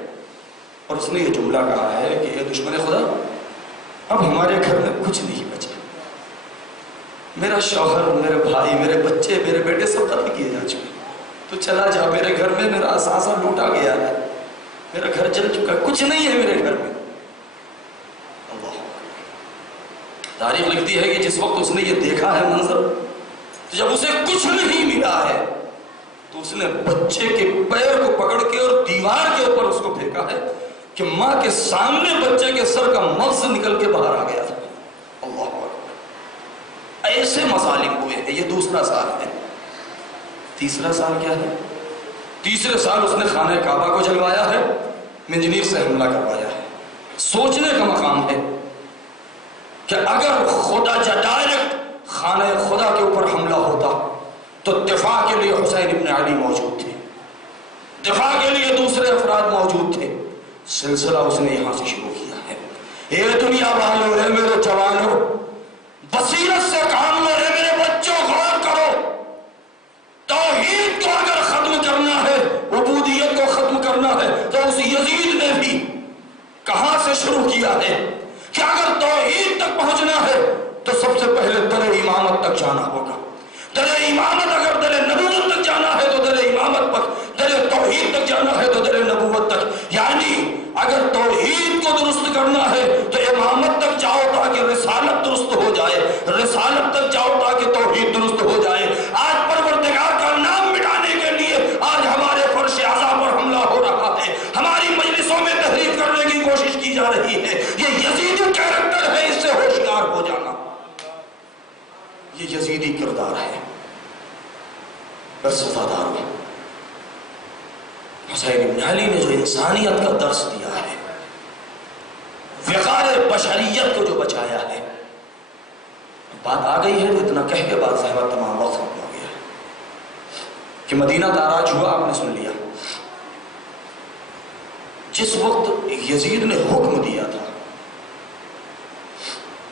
اور اس نے یہ جملہ کہا ہے کہ اے دشمن خدا، اب ہمارے گھر میں کچھ نہیں بچا، میرا شوہر، میرے بھائی، میرے بچے، میرے بیٹے سب قتل کیے جا چکے، تو چلا جا، میرے گھر میں میرا اثاثہ لوٹا گیا ہے، میرا گھر جل چکا ہے، کچھ نہیں ہے میرے گھر میں۔ اللہ، تاریخ لکھتی ہے کہ جس وقت اس نے یہ دیکھا ہے منظر، تو جب اسے کچھ نہیں ملا ہے تو اس نے بچے کے پیر کو پکڑ کے اور دیوار کے اوپر اس کو پھینکا ہے کہ ماں کے سامنے بچے کے سر کا مغز نکل کے باہر آ گیا تھا۔ اللہ اکبر، ایسے مظالم ہوئے ہیں۔ یہ دوسرا سال ہے۔ تیسرا سال کیا ہے؟ تیسرے سال اس نے خانہ کعبہ کو جلوایا ہے، منجنیق سے حملہ کروایا ہے۔ سوچنے کا مقام ہے کہ اگر خدا ڈائریکٹ خانہ خدا کے اوپر حملہ ہوتا تو دفاع کے لیے حسین ابن علی موجود تھے، دفاع کے لیے دوسرے افراد موجود تھے۔ سلسلہ اس نے یہاں سے شروع کیا ہے۔ اے دنیا والوں، اے میرے جوانوں، بصیرت سے کام لو، اے میرے بچوں، غور کرو، توحید کو اگر ختم کرنا ہے، عبودیت کو ختم کرنا ہے، تو اس یزید نے بھی کہاں سے شروع کیا ہے کہ اگر توحید تک پہنچنا ہے تو سب سے پہلے در امامت تک جانا ہوگا۔ در امامت، اگر در نبوت تک جانا ہے تو در امامت پر، در توحید تک جانا ہے تو در نبوت تک، یعنی اگر توحید کو درست کرنا ہے تو امامت تک جاؤ تاکہ رسالت درست ہو جائے، رسالت تک جاؤ تاکہ توحید درست ہو جائے۔ آج پروردگار کا نام مٹانے کے لیے آج ہمارے فرش اعضاء پر حملہ ہو رہا ہے، ہماری مجلسوں میں تحریف کرنے کی کوشش کی جا رہی ہے۔ یہ یزیدی کیریکٹر ہے، اس سے ہوشیار ہو جانا۔ یہ یزیدی کردار ہے، بس سزادار ہو۔ حسین ابن علی نے جو انسانیت کا درس دیا ہے، وقار بشریت کو جو بچایا ہے، بات آ گئی ہے تو اتنا کہہ کے بعد صاحبہ تمام وقت ختم ہو گیا کہ مدینہ تاراج ہوا، آپ نے سن لیا۔ جس وقت یزید نے حکم دیا تھا،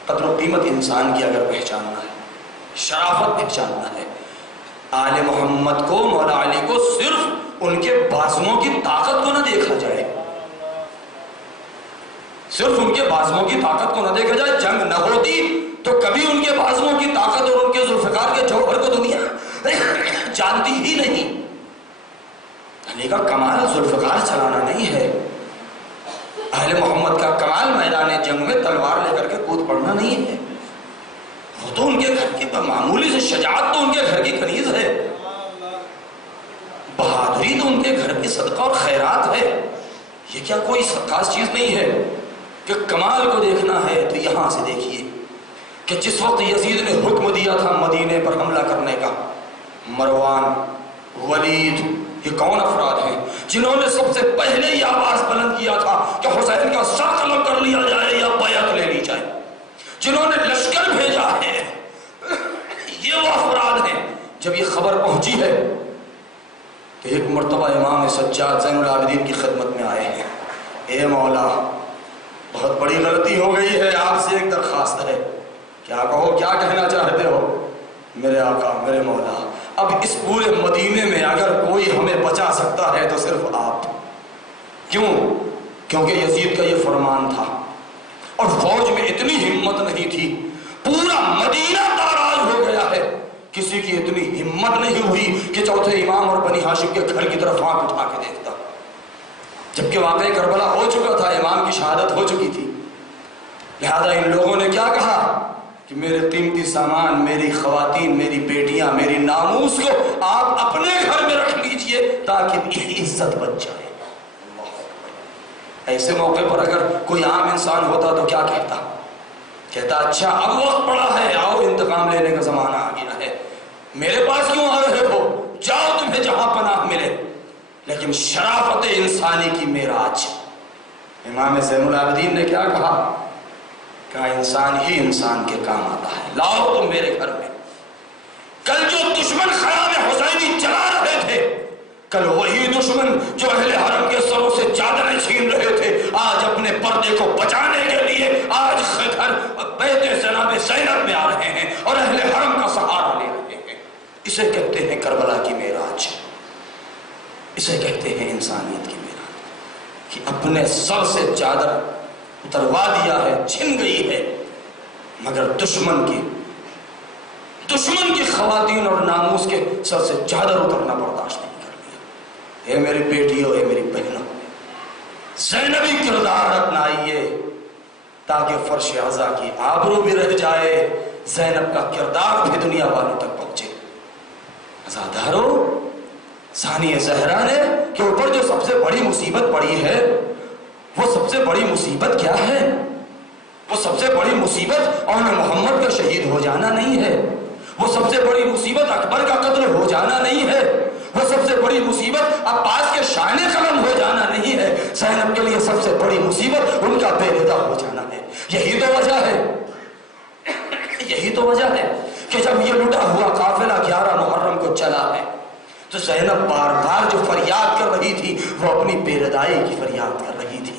قدر و قیمت انسان کی اگر پہچاننا ہے، شرافت پہچاننا ہے، آل محمد کو، مولا علی کو صرف ان کے بازوؤں کی طاقت کو نہ دیکھا جائے، صرف ان کے بازوؤں کی طاقت کو نہ دیکھا جائے۔ جنگ نہ ہوتی تو کبھی ان کے بازوؤں کی طاقت اور ان کے ذوالفقار کے جوہر کو دنیا جانتی ہی نہیں۔ علی کا کمال ذوالفقار چلانا نہیں ہے، اہل محمد کا کمال میدان جنگ میں تلوار لے کر کے کود پڑنا نہیں ہے۔ وہ تو ان کے گھر کی معمولی سے شجاعت تو ان کے گھر کی کنیز ہے، بہادری تو ان کے گھر کی صدقہ اور خیرات ہے۔ یہ کیا کوئی خاص چیز نہیں ہے کہ کمال کو دیکھنا ہے تو یہاں سے دیکھیے کہ جس وقت یزید نے حکم دیا تھا مدینے پر حملہ کرنے کا، مروان، ولید، یہ کون افراد ہیں جنہوں نے سب سے پہلے یہ آواز بلند کیا تھا کہ حسین کا سر قلم کر لیا جائے یا بیعت لے لی جائے، جنہوں نے لشکر بھیجا ہے، یہ وہ افراد ہیں۔ جب یہ خبر پہنچی ہے تو ایک مرتبہ امام سجاد زین العابدین کی خدمت میں آئے ہیں۔ اے مولا، بہت بڑی غلطی ہو گئی ہے، آپ سے ایک درخواست ہے۔ کیا کہو، کیا کہنا چاہتے ہو؟ میرے آقا، میرے مولا، اب اس پورے مدینے میں اگر کوئی ہمیں بچا سکتا ہے تو صرف آپ۔ کیوں؟ کیونکہ یزید کا یہ فرمان تھا اور فوج میں اتنی ہمت نہیں تھی، پورا مدینہ کسی کی اتنی ہمت نہیں ہوئی کہ چوتھے امام اور بنی ہاشم کے گھر کی طرف آنکھ اٹھا کے دیکھتا، جبکہ واقعہ کربلا ہو چکا تھا، امام کی شہادت ہو چکی تھی۔ لہذا ان لوگوں نے کیا کہا کہ میرے قیمتی سامان، میری خواتین، میری بیٹیاں، میری ناموس کو آپ اپنے گھر میں رکھ لیجئے تاکہ میری عزت بچ جائے۔ ایسے موقع پر اگر کوئی عام انسان ہوتا تو کیا کہتا اچھا اب وقت پڑا ہے، آؤ انتقام لینے کا زمانہ آ گیا ہے، میرے پاس کیوں آ رہے ہو، جاؤ تمہیں جہاں پناہ ملے۔ لیکن شرافت انسانی کی معراج، امام زین العابدین نے کیا کہا انسان ہی انسان کے کام آتا ہے، لاؤ تم میرے گھر میں۔ کل جو دشمن خیام حسینی چلا رہے تھے، کل وہی دشمن جو اہل حرم کے سروں سے چادریں چھین رہے تھے، آج اپنے پردے کو بچانے کے لیے آج گھر بیت جناب زینب میں آ رہے ہیں اور اہل حرم کا سہارا لے رہے ہیں۔ اسے کہتے ہیں کربلا کی معراج، اسے کہتے ہیں انسانیت کی معراج، کہ اپنے سر سے چادر اتروا دیا ہے، چھن گئی ہے، مگر دشمن کی خواتین اور ناموس کے سر سے چادر اترنا برداشت نہیں کر لیا۔ اے میری بیٹیوں، اے میری بہنوں، زینبی کردار اپنائیے تاکہ فرش عزا کی آبرو بھی رہ جائے، زینب کا کردار بھی دنیا والوں تک پہنچے۔ عزادارو، ثانی زہرا نے کے اوپر جو سب سے بڑی مصیبت پڑی ہے، وہ سب سے بڑی مصیبت کیا ہے؟ وہ سب سے بڑی مصیبت اور محمد کا شہید ہو جانا نہیں ہے، وہ سب سے بڑی مصیبت اکبر کا قتل ہو جانا نہیں ہے، وہ سب سے بڑی مصیبت عباس کے شان قلم ہو جانا نہیں ہے۔ زینب کے لیے سب سے بڑی مصیبت ان کا بے ردا ہو جانا ہے۔ یہی تو وجہ ہے کہ جب یہ لٹا ہوا قافلہ 11 محرم کو چلا ہے تو زینب بار بار جو فریاد کر رہی تھی وہ اپنی بے ردائی کی فریاد کر رہی تھی۔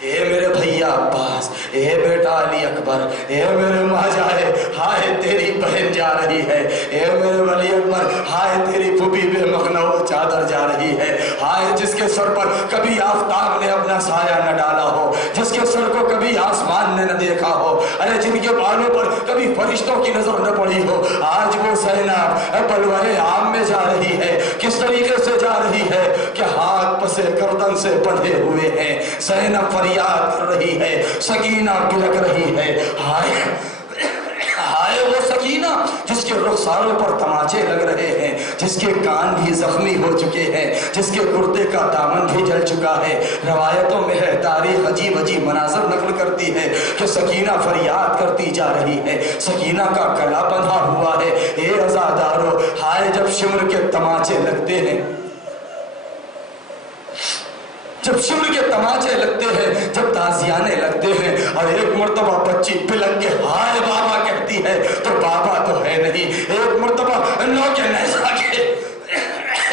اے میرے بھیا عباس، اے بیٹا علی اکبر، اے میرے ماں جائے، ہائے تیری بہن جا رہی ہے، اے میرے ولی اکبر، ہائے تیری پھوپھی بے مخنو چادر جا رہی ہے، ہائے جس کے سر پر کبھی آفتاب نے اپنا سایہ نہ ڈالا ہو، جس کے سر کو کبھی آسمان نے نہ دیکھا ہو، ارے جن کے بالوں پر کبھی فرشتوں کی نظر نہ پڑی ہو، آج وہ زینب بلوائے عام میں جا رہی ہے۔ کس طریقے سے جا رہی ہے کہ ہاتھ پسے گردن سے بندھے ہوئے ہیں، زینب فریاد کر رہی ہے، سکینہ بلک رہی ہے، ہائے وہ سکینہ جس کے رخساروں پر تماچے لگ رہے ہیں، جس کے کان بھی زخمی ہو چکے ہیں، جس کے کرتے کا دامن بھی جل چکا ہے۔ روایتوں میں ہے، تاریخ عجیب عجیب مناظر نقل کرتی ہے کہ سکینہ فریاد کرتی جا رہی ہے، سکینہ کا گلا بندھا ہوا ہے۔ اے عزادارو، ہائے جب شمر کے تماچے لگتے ہیں، جب شمر کے تماچے لگتے ہیں، جب تازیانے لگتے ہیں اور ایک مرتبہ بچی پلک کے ہائے بابا کہتی ہے تو بابا تو ہے نہیں، ایک مرتبہ نو کے نیزہ کے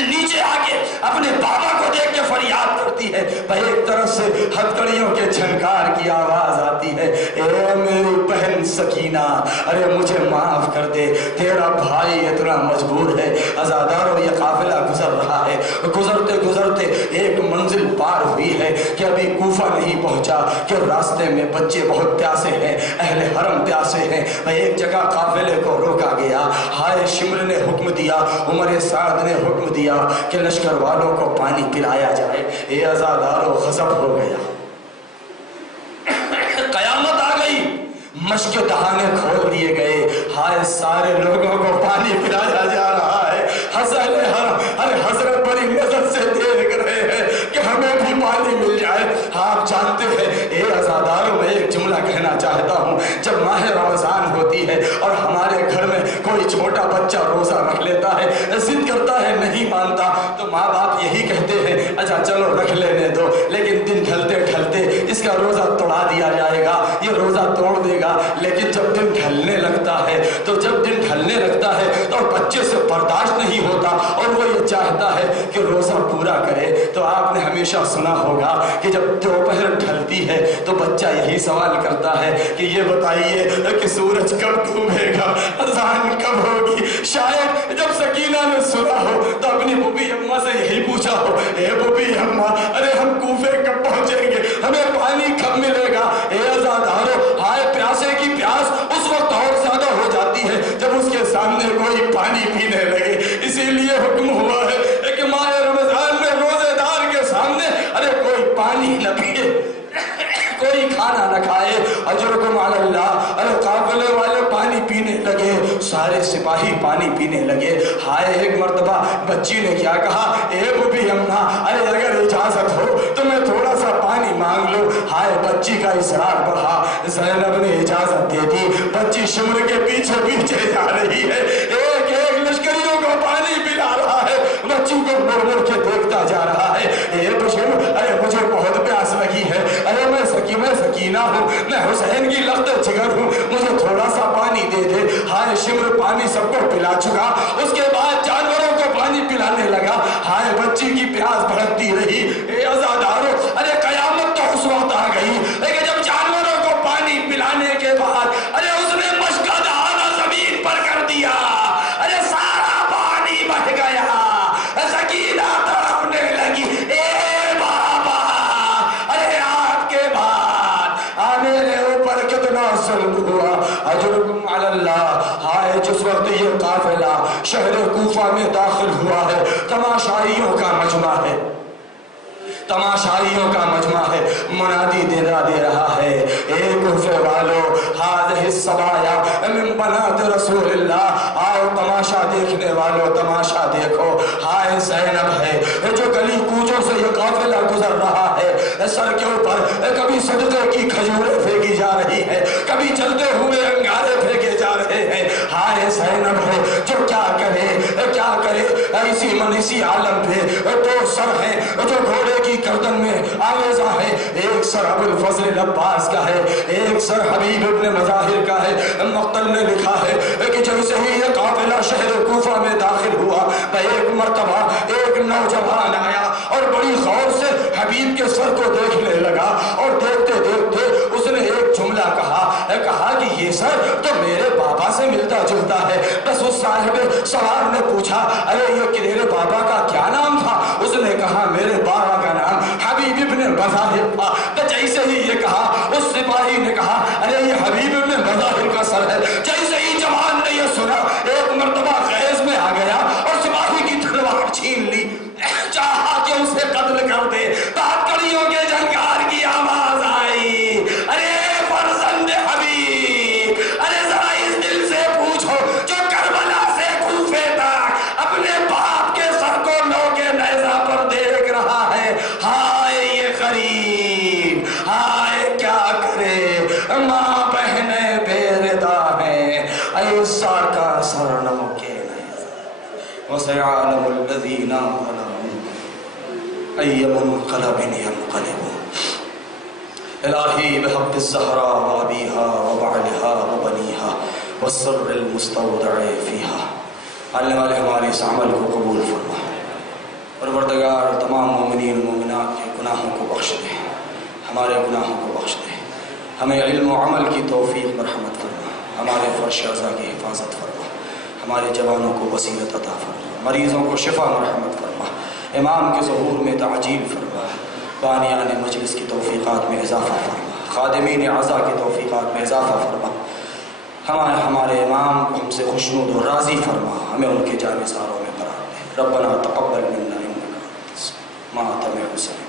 نیچے آکے اپنے بابا کو دیکھ کے فریاد کرتی ہے، ایک طرف سے ہتھکڑیوں کے جھنکار کی آواز آتی ہے، اے میری بہن سکینہ، ارے مجھے معاف کر دے، تیرا بھائی اتنا مجبور ہے۔ عزادارو، یہ قافلہ گزر رہا ہے، گزرتے گزرتے ایک منزل پار ہوئی ہے کہ ابھی کوفہ نہیں پہنچا کہ راستے میں بچے بہت پیاسے ہیں، اہل حرم پیاسے ہیں، ایک جگہ قافلے کو روکا گیا۔ ہائے شمر نے حکم دیا، عمر سعد نے حکم دیا کہ لشکر والوں کو پانی پلایا جائے۔ اے عزادارو، غضب ہو گیا، قیامت آ گئی، مشک دہانے کھول دیے گئے، ہائے سارے لوگوں کو پانی پلایا جا رہا ہے۔ حضرت بڑی مدد سے دیکھ رہے ہیں کہ ہمیں بھی پانی مل جائے۔ آپ جانتے ہیں، اے عزاداروں، میں ایک جملہ کہنا چاہتا ہوں، جب ماہ رمضان ہوتی ہے اور ہمارے گھر میں کوئی چھوٹا بچہ روزہ رکھ لیتا ہے، ضد کرتا ہے، نہیں مانتا، تو ماں باپ یہی کہتے ہیں اچھا چلو رکھ لینے دو، لیکن دن ڈھلتے ڈھلتے اس کا روزہ توڑا دیا جائے گا، یہ روزہ توڑ دے گا۔ لیکن جب دن ڈھلنے لگتا ہے تو بچے سے برداشت نہیں ہوتا اور وہ یہ چاہتا ہے کہ روزہ پورا کرے۔ تو آپ نے ہمیشہ سنا ہوگا کہ جب دوپہر ڈھلتی ہے تو بچہ یہی سوال کرتا ہے کہ یہ بتائیے کہ سورج کب ڈوبے گا، اذان کب ہوگی۔ شاید جب سکینہ نے سنا ہو تو اپنی بوبی اماں سے یہی پوچھا ہو، اے بوبی اماں، ارے ہم کوفے کب پہنچیں گے، ہمیں پانی کب ملے گا۔ اے عزادارو، ہائے پیاسے کی پیاس اس وقت اور زیادہ ہو جاتی ہے جب اس کے سامنے کوئی پانی پینے لگے، سارے سپاہی پانی پینے لگے۔ ہائے ایک مرتبہ بچی نے کیا کہا، اے بی امنا، ارے اگر اجازت ہو تو میں تھوڑا سا پانی مانگ لوں۔ ہائے بچی کا اصرار بڑھا، زینب نے اجازت دے دی۔ بچی شمر کے پیچھے پیچھے جا رہی ہے، ایک ایک لشکریوں کو پانی پلا رہا ہے، بچی کو مڑ مڑ کے دیکھتا جا رہا ہے۔ اے بشر، ارے مجھے بہت پیاس لگی ہے، ارے میں سکینہ ہوں، میں حسین کی لخت جگر ہوں، مجھے تھوڑا سا پانی دے دے۔ ہائے شمر پانی سب کو پلا چکا، اس کے بعد جانوروں کو پانی پلانے لگا۔ ہائے بچی کی پیاس بھڑکتی رہی۔ اے عزادارو، ارے قیامت تو اس وقت آ گئی لیکن جب جانوروں کو پانی پلانے کے بعد ارے اس نے مشک کا دہانہ زمین پر کر دیا، ارے سارا پانی بہ گیا۔ سکینہ تڑپنے لگی، اے بابا، ارے آپ کے بعد میرے اوپر کتنا ظلم ہوا، اجرکم علی اللہ۔ ہائے جس وقت یہ قافلہ شہر کوفہ میں داخل ہوا ہے، تماشائیوں کا مجمع ہے، تماشائیوں کا مجمع ہے، منادی دے رہا ہے، اے کوفے والو، ہذہ السبایا من بنات رسول اللہ، آؤ تماشا دیکھنے والو تماشا دیکھو۔ ہائے زینب ہے جو گلی کوچوں سے یہ قافلہ گزر رہا ہے، سر کے اوپر کبھی صدقے کی کھجوریں پھینکی جا رہی ہے، کبھی چلتے ہوئے انگارے پھینکے جا رہے ہیں۔ ہائے زینب ہے جو کیا کرے اسی عالم پہ دو سر ہیں جو گھوڑے کی گردن میں آویزہ ہے، ایک سر ابو الفضل عباس کا ہے، ایک سر حبیب ابن مظاہر کا ہے۔ مقتل نے لکھا ہے کہ جیسے ہی یہ قافلہ شہر کوفہ میں داخل ہوا، ایک مرتبہ ایک نوجوان آیا اور بڑی غور سے حبیب کے سر کو دیکھنے لگا، اور دیکھتے دیکھتے اس نے ایک جملہ کہا کہ یہ سر تو میرے بابا سے ملتا جلتا ہے۔ بس اس صاحب سوار نے پوچھا، ارے یہ تیرے بابا کا کیا نام تھا؟ اس نے کہا میرے بابا کا نام حبیب ابن مظاہر تھا۔ تو جیسے ہی یہ کہا اس سپاہی نے کہا، ارے یہ حبیب ابن مظاہر کا سر ہے۔ جیسے ہی جوان نے یہ سنا، ایک مرتبہ خیز میں آ گیا اور سپاہی کی تلوار چھین لی، چاہا کہ اسے قتل کر دے۔ تاتکڑیوں کے جھنکار کی آواز آئی، ارے فرزند حبیب، ارے ذرا اس دل سے پوچھو جو کربلا سے کوفے تک اپنے باپ کے سر کو لو کے نیزہ پر دیکھ رہا ہے۔ ہائے یہ غریب، ہائے کیا کرے، ماں بہنیں بے ردا ہیں، ایسا کا سر نو کے نیزہ۔ وَسَيَعْلَمُ الَّذِينَ ظَلَمُوا أَيَّ مُنقَلَبٍ يَنقَلِبُونَ۔ الہی بحق الزہراء وابیہا وبعلہا وبنیہا والسر المستودع فیہا۔ آنے والے ہمارے اس عمل کو قبول فرما، پروردگار تمام مومنین مومنات کے گناہوں کو بخش دے، ہمارے گناہوں کو بخش دے، ہمیں علم و عمل کی توفیق مرحمت فرما، ہمارے فرش اعضاء کی حفاظت فرما، ہمارے جوانوں کو بصیرت عطا فرما، مریضوں کو شفا مرحمت فرما، امام کے ظہور میں تعجیل فرما، بانیان مجلس کی توفیقات میں اضافہ فرما، خادمین اعضاء کی توفیقات میں اضافہ فرما، ہمارے امام کو ہم سے خوشنود و راضی فرما، ہمیں ان کے جانثاروں میں قرار دے۔ ربنا تقبل منا انک انت السمیع العلیم۔